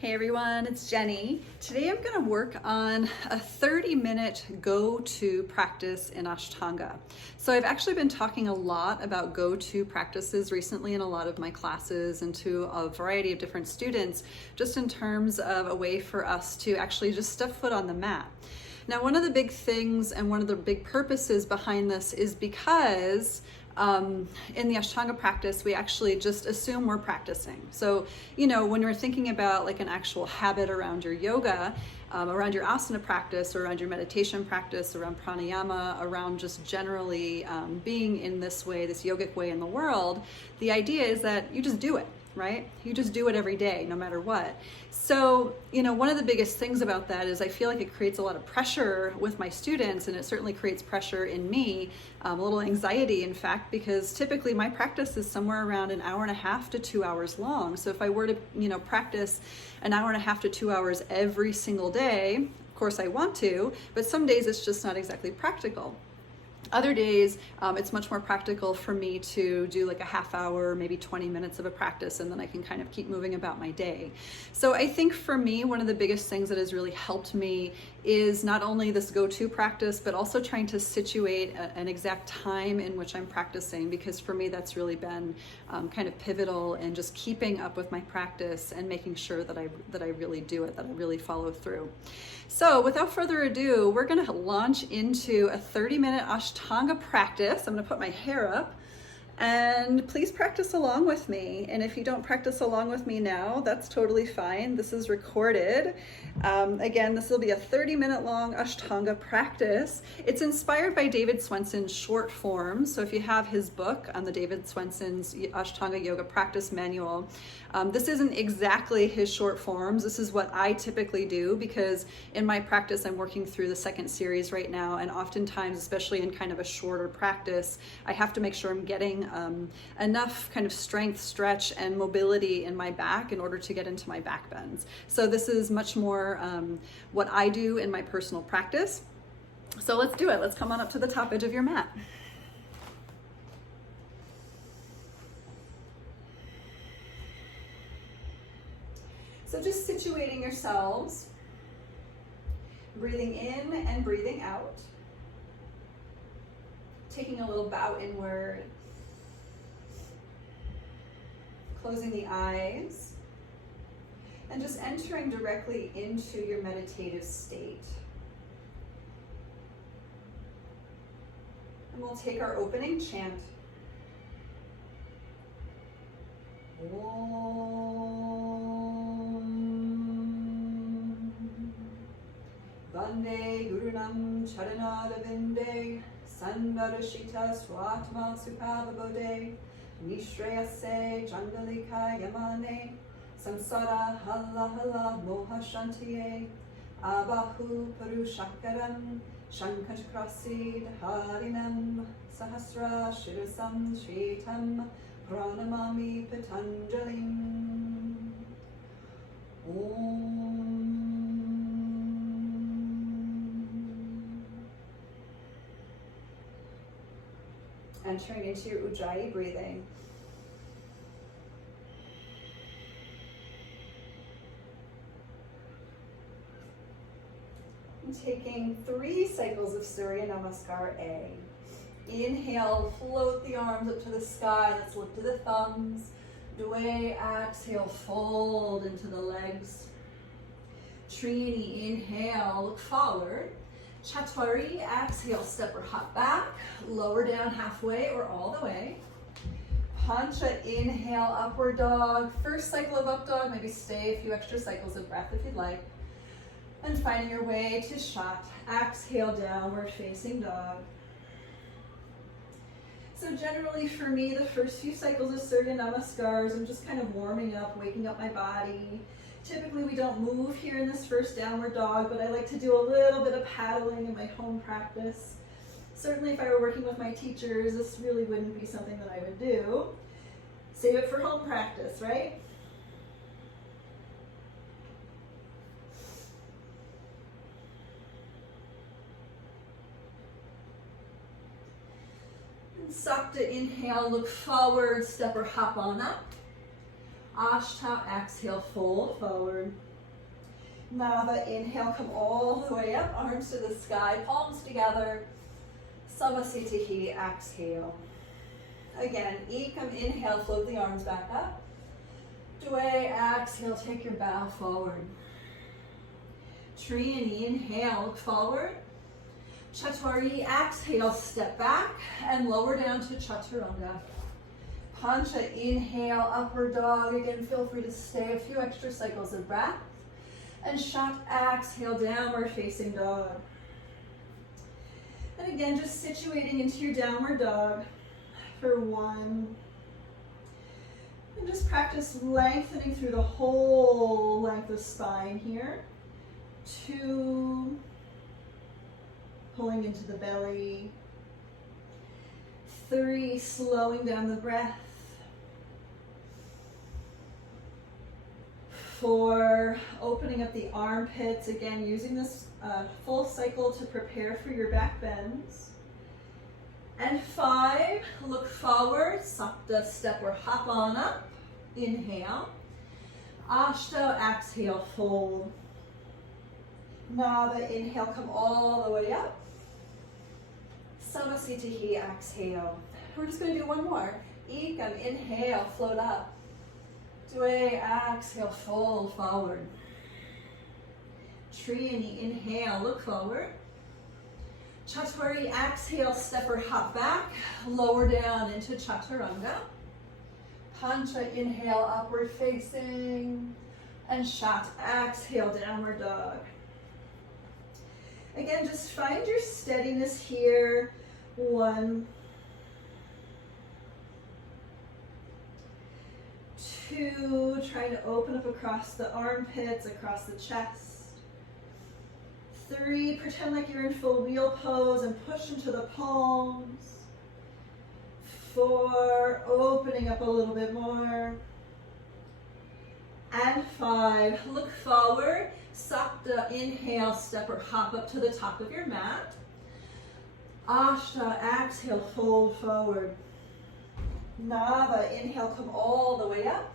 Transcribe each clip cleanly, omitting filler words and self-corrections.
Hey everyone, it's Jenny. Today I'm going to work on a 30-minute go-to practice in Ashtanga. So I've actually been talking a lot about go-to practices recently in a lot of my classes and to a variety of different students, just in terms of a way for us to actually just step foot on the mat. Now, one of the big things and one of the big purposes behind this is because in the Ashtanga practice, we actually just assume we're practicing. So, when we're thinking about like an actual habit around your yoga, around your asana practice, or around your meditation practice, around pranayama, around just generally being in this way, this yogic way in the world, the idea is that you just do it. Right? You just do it every day, no matter what. So, one of the biggest things about that is I feel like it creates a lot of pressure with my students, and it certainly creates pressure in me, a little anxiety, in fact, because typically my practice is somewhere around an hour and a half to 2 hours long. So if I were to, practice an hour and a half to 2 hours every single day, of course I want to, but some days it's just not exactly practical. Other days, it's much more practical for me to do like a half hour, maybe 20 minutes of a practice, and then I can kind of keep moving about my day. So I think for me, one of the biggest things that has really helped me is not only this go-to practice, but also trying to situate an exact time in which I'm practicing, because for me, that's really been kind of pivotal in just keeping up with my practice and making sure that I really do it, that I really follow through. So without further ado, we're going to launch into a 30-minute Ashtanga practice. I'm going to put my hair up, and please practice along with me. And if you don't practice along with me now, that's totally fine. This is recorded. Again, this will be a 30-minute long Ashtanga practice. It's inspired by David Swenson's short forms. So if you have his book on the David Swenson's Ashtanga Yoga Practice Manual, this isn't exactly his short forms. This is what I typically do, because in my practice, I'm working through the second series right now. And oftentimes, especially in kind of a shorter practice, I have to make sure I'm getting enough kind of strength, stretch, and mobility in my back in order to get into my back bends. So this is much more what I do in my personal practice. So let's do it. Let's come on up to the top edge of your mat. So just situating yourselves, breathing in and breathing out, taking a little bow inward, closing the eyes, and just entering directly into your meditative state. And we'll take our opening chant. Om Vande Gurunam Charanadavinde Sandarashita Swatma Supavabode Nishreyase Jangalika Yamane Samsara Hala Hala Moha Shantiye Abahu Parushakaram Shankachakrasid Harinam Sahasra Shirasam Shritam Pranamami Patanjalim. Om. Entering into your Ujjayi breathing. And taking 3 cycles of Surya Namaskar A. Inhale, float the arms up to the sky. Let's lift to the thumbs. Dway, exhale, fold into the legs. Trini, inhale, look forward. Chatwari, exhale, step or hop back. Lower down halfway or all the way. Pancha, inhale, upward dog. First cycle of up dog, maybe stay a few extra cycles of breath if you'd like. And finding your way to Shat. Exhale, downward facing dog. So generally for me, the first few cycles of Surya Namaskars, I'm just kind of warming up, waking up my body. Typically we don't move here in this first downward dog, but I like to do a little bit of paddling in my home practice. Certainly if I were working with my teachers, this really wouldn't be something that I would do. Save it for home practice, right? Sakta inhale, look forward, step or hop on up. Ashta, exhale, fold forward. Nava, inhale, come all the way up, arms to the sky, palms together. Samasthiti, exhale. Again, Ekam, inhale, float the arms back up. Dway, exhale, take your bow forward. Triani, inhale, look forward. Chaturanga, exhale, step back and lower down to Chaturanga. Pancha, inhale, upward dog. Again, feel free to stay a few extra cycles of breath. And Shat, exhale, downward facing dog. And again, just situating into your downward dog for 1. And just practice lengthening through the whole length of spine here. 2. Pulling into the belly. 3, slowing down the breath. 4, opening up the armpits, again using this full cycle to prepare for your back bends. And 5, look forward, Sapta, step or hop on up, inhale. Ashta, exhale, fold. Nava, inhale, come all the way up. Samasthiti, exhale. We're just going to do one more. Ekam, inhale, float up. Dway, exhale, fold forward. Triani, inhale, look forward. Chaturanga, exhale, step or hop back, lower down into Chaturanga. Pancha, inhale, upward facing. And Shat, exhale, downward dog. Again, just find your steadiness here. 1, 2, trying to open up across the armpits, across the chest. 3, pretend like you're in full wheel pose and push into the palms. 4, opening up a little bit more. And 5, look forward. Sapta, inhale, step or hop up to the top of your mat. Ashta, exhale, fold forward. Nava, inhale, come all the way up.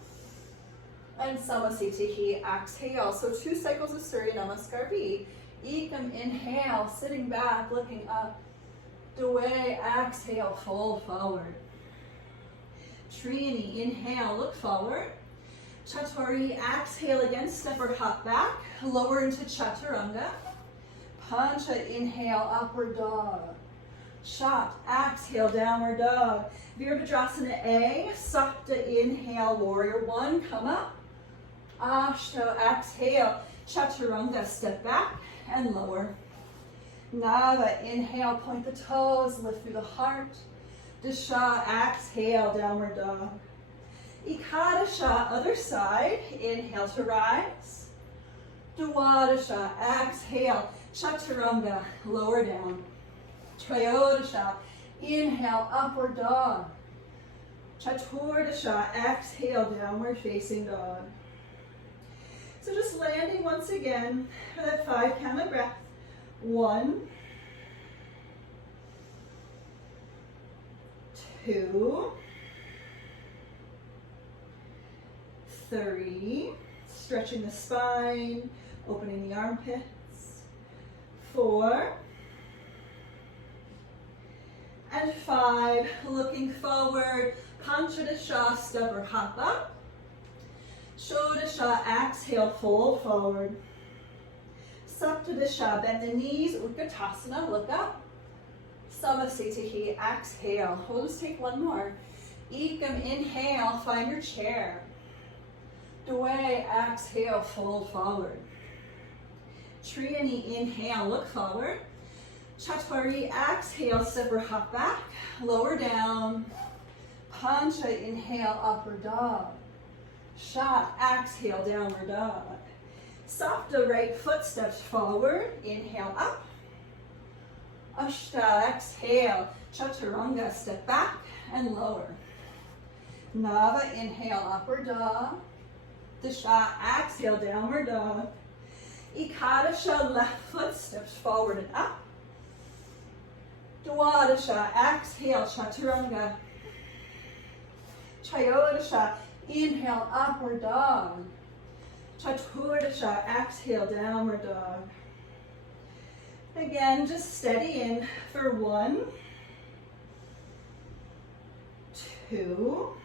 And Samasthiti, exhale. So 2 cycles of Surya Namaskar B. Ekam, inhale, sitting back, looking up. Dway, exhale, fold forward. Triani, inhale, look forward. Chaturanga, exhale again, step or hop back, lower into Chaturanga. Pancha, inhale, upward dog. Shat, exhale, downward dog. Virabhadrasana A, Sapta, inhale, warrior 1, come up. Ashta, exhale, Chaturanga, step back and lower. Nava, inhale, point the toes, lift through the heart. Disha, exhale, downward dog. Ekadasha, other side, inhale to rise. Dwadasha, exhale, Chaturanga, lower down. Trayodasha, inhale, upward dog. Chaturdasha, exhale, downward facing dog. So just landing once again for that 5 count of breath. 1, 2, 3, stretching the spine, opening the armpits. 4, and 5, looking forward, Panchadasha, step or hop up. Shodasha, exhale, fold forward. Saptadasha, bend the knees, Utkatasana, look up. Samasthiti, exhale. We'll just take one more. Ekam, inhale, find your chair. Dway, exhale, fold forward. Triani, inhale, look forward. Chaturanga, exhale, step or hop back, lower down. Pancha, inhale, upward dog. Shat, exhale, downward dog. Sapta, right foot steps forward, inhale up. Ashta, exhale, Chaturanga, step back and lower. Nava, inhale, upward dog. Disha, exhale, downward dog. Ekadasha, left foot steps forward and up. Dwadasha, exhale, Chaturanga. Trayodasha, Inhale, upward dog. Chaturasha, exhale, downward dog. Again, just steady in for 1, 2,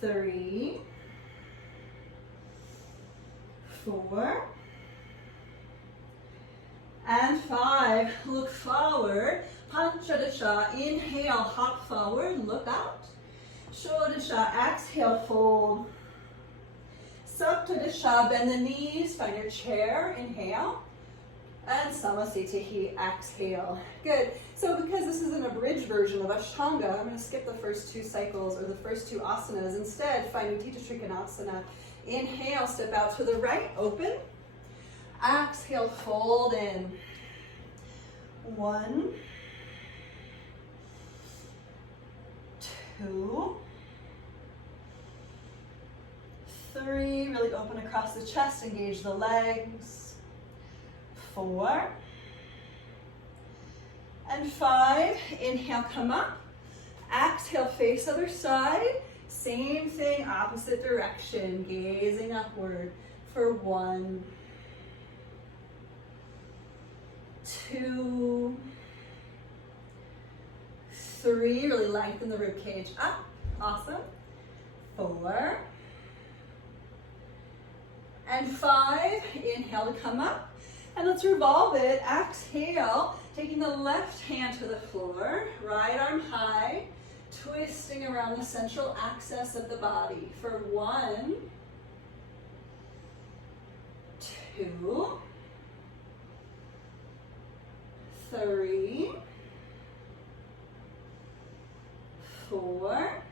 3, 4, and 5. Look forward. Panchadasha, inhale, hop forward, look out. Shodasha, exhale, fold. Saptadasha, bend the knees, find your chair, inhale. And Samasthiti, exhale. Good. So because this is an abridged version of Ashtanga, I'm going to skip the first 2 cycles or the first 2 asanas. Instead, find Utthita Trikonasana. Inhale, step out to the right, open. Exhale, fold in. 1, 2, 3, really open across the chest, engage the legs. 4, and 5, inhale, come up. Exhale, face other side. Same thing, opposite direction, gazing upward for 1, 2, 3, really lengthen the rib cage up, awesome. 4, and 5, inhale to come up. And let's revolve it, exhale, taking the left hand to the floor, right arm high, twisting around the central axis of the body for 1, 2, 3, 4,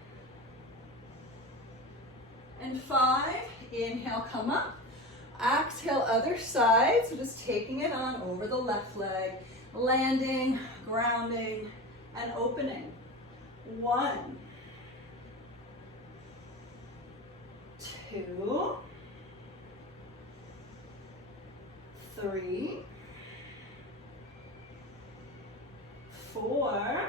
and 5. Inhale, come up. Exhale, other side. So just taking it on over the left leg, landing, grounding, and opening. 1, 2, 3, 4,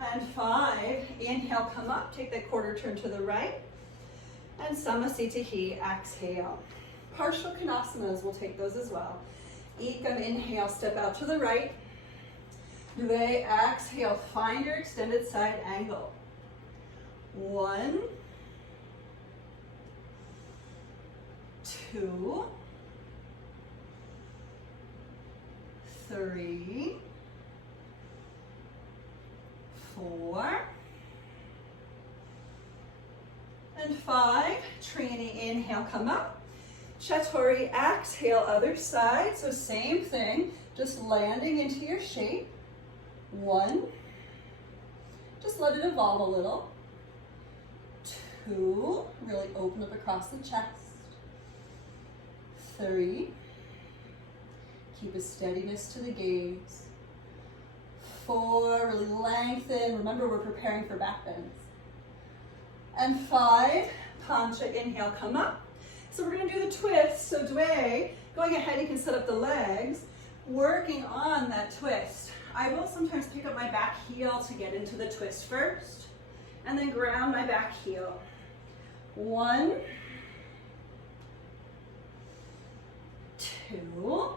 and 5. Inhale, come up, take that quarter turn to the right, and Samasthiti, exhale. Partial Konasanas, we'll take those as well. Ekam, inhale, step out to the right. Dve, exhale, find your extended side angle. 1, 2, 3, 4, and 5. Trini, inhale, come up. Chaturya, exhale, other side. So same thing, just landing into your shape. 1, just let it evolve a little. 2, really open up across the chest. 3, keep a steadiness to the gaze. 4, really lengthen. Remember, we're preparing for back bends. And 5, Pancha, inhale, come up. So we're going to do the twist. So Dve, going ahead, you can set up the legs, working on that twist. I will sometimes pick up my back heel to get into the twist first, and then ground my back heel. 1, 2,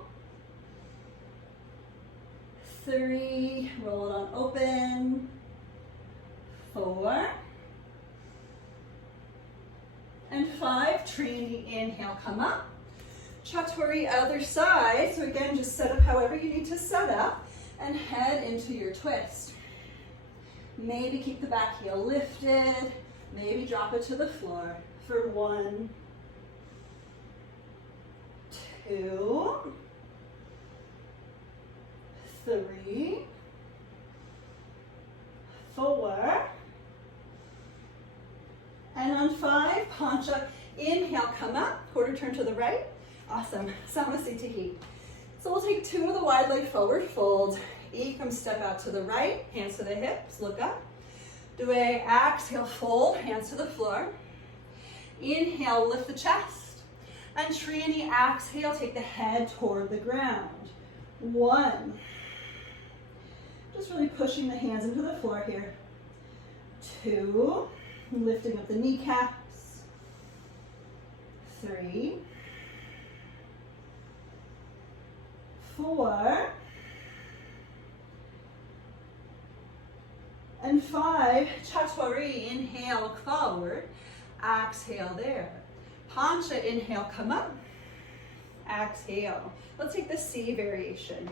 3, roll it on open. 4, and 5, Trini, inhale, come up. Chaturya, other side. So again, just set up however you need to set up and head into your twist. Maybe keep the back heel lifted. Maybe drop it to the floor for 1, 2, 3, 4, and on 5, Pancha, inhale, come up, quarter turn to the right. Awesome, Samasthiti. So we'll take 2 of the wide leg forward fold. Ekam, step out to the right, hands to the hips, look up. Dve, exhale, fold, hands to the floor. Inhale, lift the chest. And Trini, exhale, take the head toward the ground. 1. Just really pushing the hands into the floor here. 2, lifting up the kneecaps. 3, 4, and 5. Chaturanga, inhale, look forward. Exhale there. Pancha, inhale, come up. Exhale. Let's take the C variation.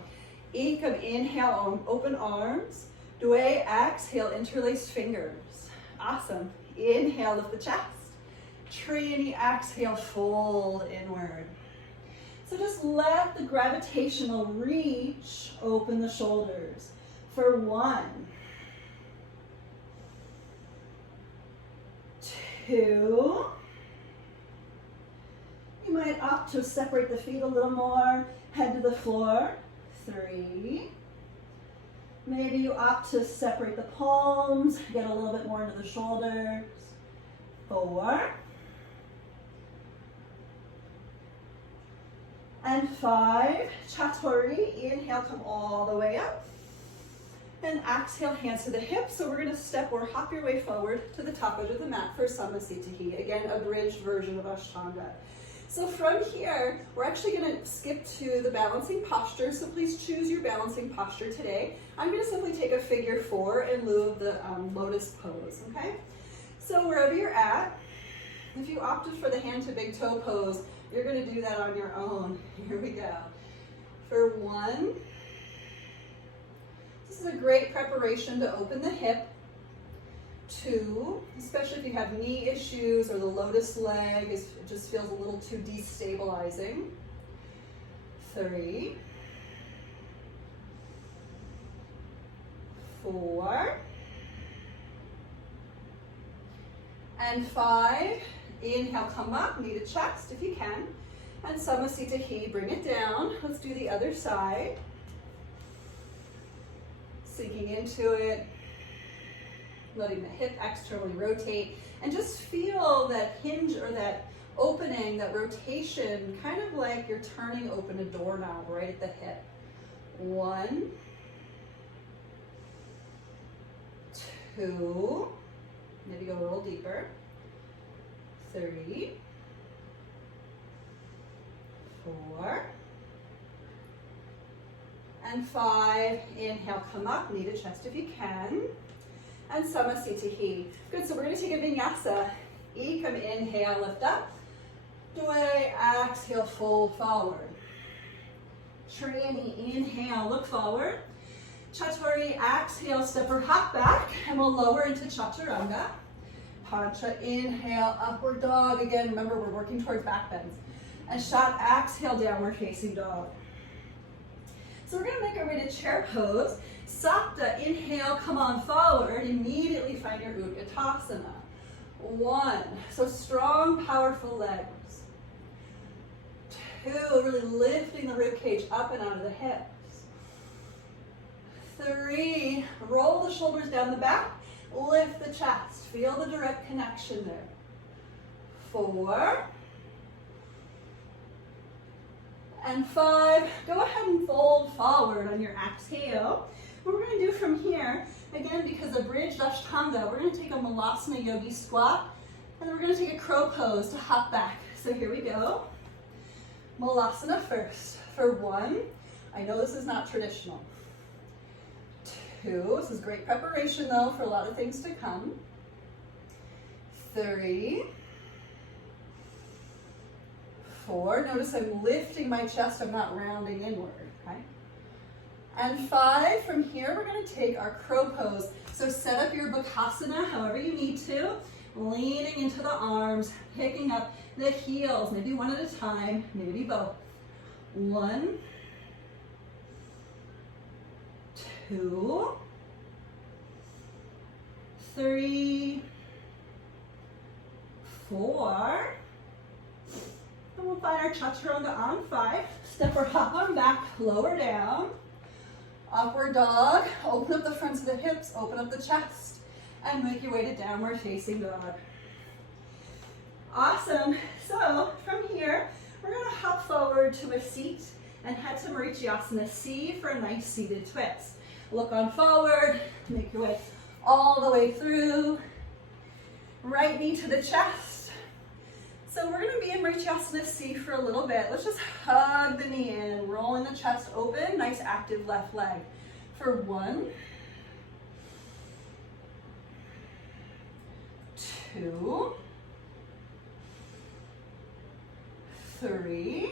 Ekam, inhale, open arms. Due, exhale, interlaced fingers. Awesome. Inhale, lift the chest. Trini, exhale, fold inward. So just let the gravitational reach open the shoulders. For 1, 2. You might opt to separate the feet a little more, head to the floor. 3. Maybe you opt to separate the palms, get a little bit more into the shoulders. 4. And 5. Chaturanga, inhale, come all the way up. And exhale, hands to the hips. So we're going to step or hop your way forward to the top edge of the mat for Samasthiti. Again, a bridged version of Ashtanga. So from here, we're actually going to skip to the balancing posture. So please choose your balancing posture today. I'm going to simply take a figure 4 in lieu of the lotus pose, okay? So wherever you're at, if you opted for the hand to big toe pose, you're going to do that on your own. Here we go. For 1, this is a great preparation to open the hip. 2, especially if you have knee issues or the lotus leg it just feels a little too destabilizing. 3, 4, and 5. Inhale, come up, knee to chest if you can. And Samasthiti, bring it down. Let's do the other side. Sinking into it. Letting the hip externally rotate. And just feel that hinge or that opening, that rotation, kind of like you're turning open a doorknob right at the hip. 1, 2, maybe go a little deeper. 3, 4, and 5. Inhale, come up, knee to chest if you can. And Samasthiti. Good, so we're going to take a Vinyasa. Ekam, inhale, lift up. Due, exhale, fold forward. Trini, inhale, look forward. Chaturanga, exhale, step or hop back, and we'll lower into Chaturanga. Pancha, inhale, upward dog. Again, remember we're working towards back bends. And Shat, exhale, downward facing dog. So we're going to make our way to chair pose. Sapta, inhale, come on forward. Immediately find your Utkatasana. 1, so strong, powerful legs. 2, really lifting the ribcage up and out of the hips. 3, roll the shoulders down the back. Lift the chest. Feel the direct connection there. 4. And 5. Go ahead and fold forward on your exhale. What we're going to do from here, again, because of bridged Ashtanga, we're going to take a Malasana Yogi Squat, and then we're going to take a crow pose to hop back. So here we go. Malasana first. For 1, I know this is not traditional. 2, this is great preparation though for a lot of things to come. 3, 4, notice I'm lifting my chest, I'm not rounding inward, okay? And 5, from here we're going to take our crow pose. So set up your Bakasana however you need to, leaning into the arms, picking up the heels, maybe one at a time, maybe both. 1, 2, 3, 4, and we'll find our Chaturanga on 5. Step or hop on back, lower down. Upward dog, open up the fronts of the hips, open up the chest, and make your way to downward facing dog. Awesome. So from here, we're going to hop forward to a seat and head to Marichyasana C for a nice seated twist. Look on forward, make your way all the way through. Right knee to the chest. So we're gonna be in Vinyasa C for a little bit. Let's just hug the knee in, rolling the chest open, nice active left leg. For 1, 2, 3,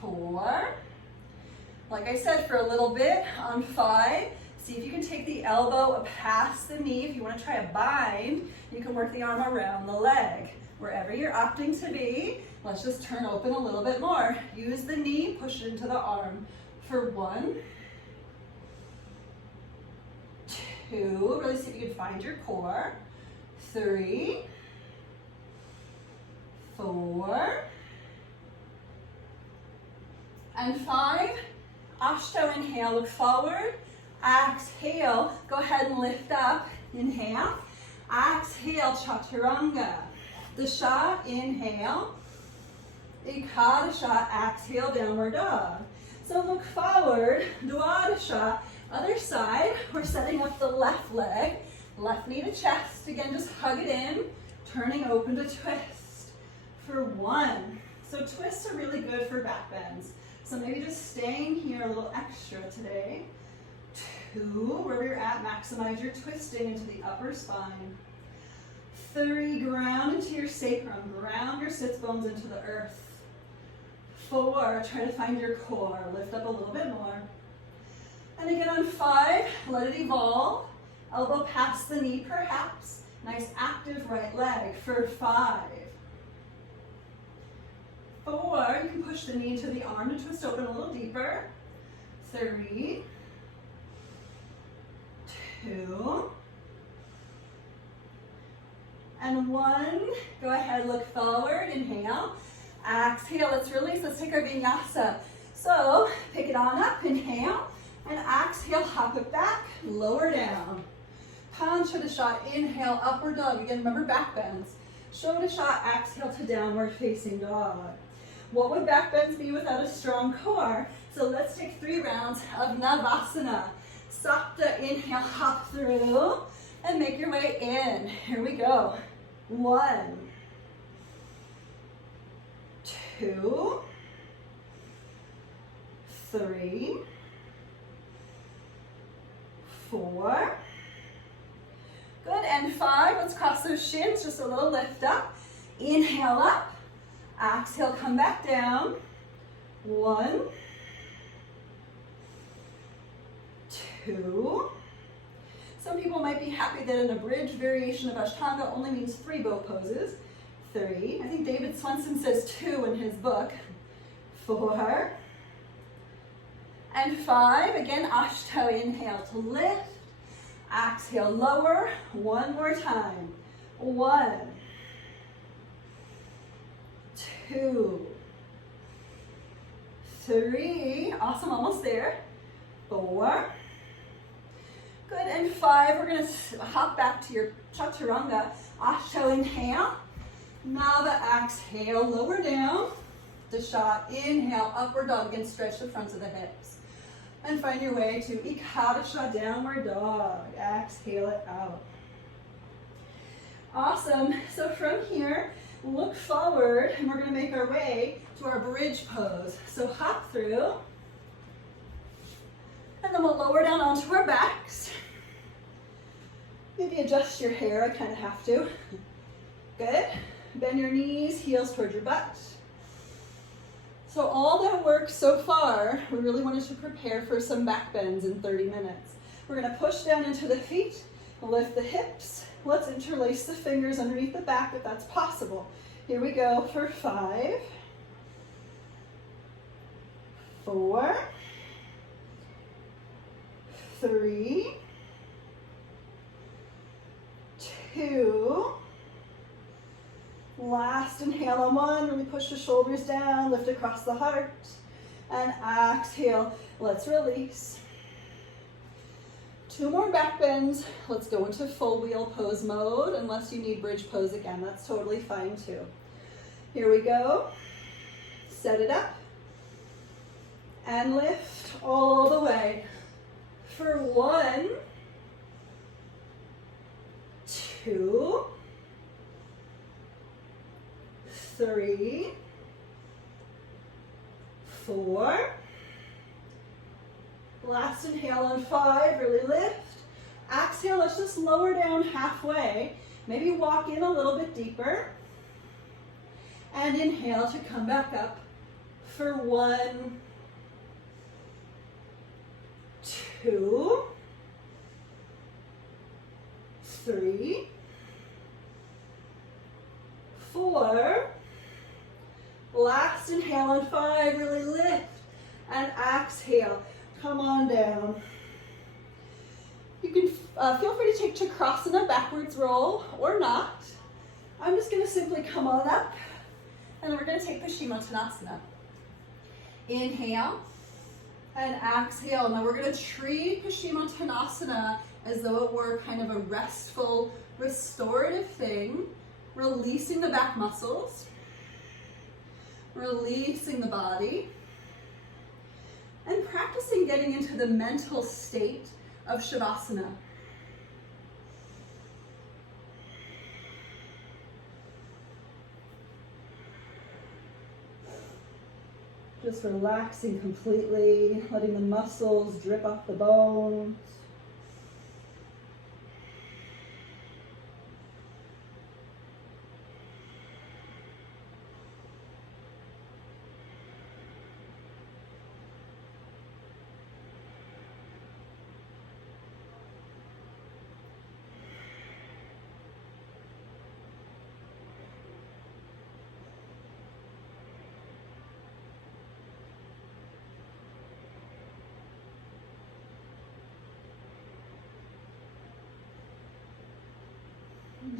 4. Like I said, for a little bit on 5, see if you can take the elbow past the knee. If you want to try a bind, you can work the arm around the leg. Wherever you're opting to be, let's just turn open a little bit more. Use the knee, push it into the arm. For 1, 2, really see if you can find your core. 3, 4, and 5. Ashto, inhale, look forward. Exhale, go ahead and lift up. Inhale. Exhale, chaturanga. Dasha, inhale. Ekadasha, exhale, downward dog. So look forward, Dwadasha. Other side, we're setting up the left leg. Left knee to chest. Again, just hug it in. Turning open to twist. For 1. So twists are really good for back bends. So maybe just staying here a little extra today. 2, wherever you're at, maximize your twisting into the upper spine. 3, ground into your sacrum. Ground your sits bones into the earth. 4, try to find your core. Lift up a little bit more. And again on 5, let it evolve. Elbow past the knee perhaps. Nice active right leg for 5. 4, you can push the knee into the arm to twist open a little deeper. 3, 2, and 1. Go ahead, look forward, inhale. Exhale, let's release, let's take our vinyasa. So, pick it on up, inhale, and exhale, hop it back, lower down. Panchadasha, inhale, upward dog. Again, remember back bends. Shodasha, exhale to downward facing dog. What would back bends be without a strong core? So let's take 3 rounds of Navasana. Sapta, inhale, hop through, and make your way in. Here we go. 1, 2, 3, 4. Good, and 5. Let's cross those shins, just a little lift up. Inhale up. Exhale, come back down. 1, 2. Some people might be happy that an abridged variation of Ashtanga only means 3 bow poses. 3. I think David Swenson says 2 in his book. 4. And 5. Again, Ashto, inhale to lift. Exhale, lower. 1 more time. 1, 2, 3. Awesome, almost there. 4. Good, and 5. We're going to hop back to your chaturanga. Ashto, inhale. Nava, exhale, lower down. Dasha, inhale, upward dog. Again, stretch the fronts of the hips. And find your way to Ekadasha, downward dog. Exhale it out. Awesome. So from here, look forward, and we're going to make our way to our bridge pose. So hop through, and then we'll lower down onto our backs. Maybe adjust your hair, I kind of have to. Good. Bend your knees, heels towards your butt. So all that work so far, we really wanted to prepare for some back bends in 30 minutes. We're going to push down into the feet, lift the hips. Let's interlace the fingers underneath the back if that's possible. Here we go for 5, 4, 3, 2, last inhale on 1, really push the shoulders down, lift across the heart, and exhale, let's release. 2 more back bends. Let's go into full wheel pose mode, unless you need bridge pose again, that's totally fine too. Here we go. Set it up. And lift all the way. For 1, 2, 3, 4. Last inhale on 5, really lift. Exhale, let's just lower down halfway. Maybe walk in a little bit deeper. And inhale to come back up for 1, 2, 3, 4. Last inhale on 5, really lift. And exhale, come on down. You can feel free to take Chakrasana, backwards roll, or not. I'm just going to simply come on up, and we're going to take the Shimatanasana. Inhale, and exhale. Now we're going to treat the Shimatanasana as though it were kind of a restful, restorative thing, releasing the back muscles, releasing the body, and practicing getting into the mental state of Shavasana. Just relaxing completely, letting the muscles drip off the bones.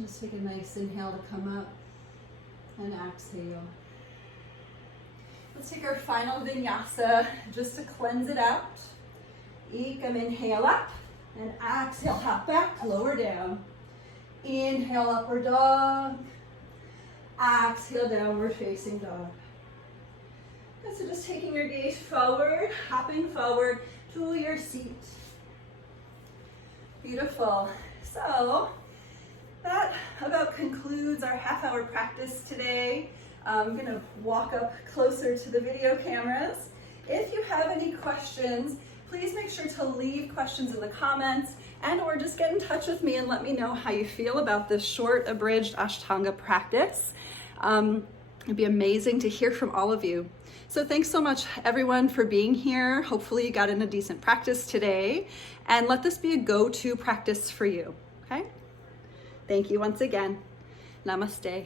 Just take a nice inhale to come up and exhale. Let's take our final vinyasa just to cleanse it out. Ekam, inhale up and exhale, hop back, lower down. Inhale, upward dog. Exhale, downward facing dog. And so just taking your gaze forward, hopping forward to your seat. Beautiful. So that about concludes our half-hour practice today. I'm going to walk up closer to the video cameras. If you have any questions, please make sure to leave questions in the comments and/or just get in touch with me and let me know how you feel about this short, abridged Ashtanga practice. It'd be amazing to hear from all of you. So thanks so much, everyone, for being here. Hopefully you got in a decent practice today, and let this be a go-to practice for you, okay? Thank you once again. Namaste.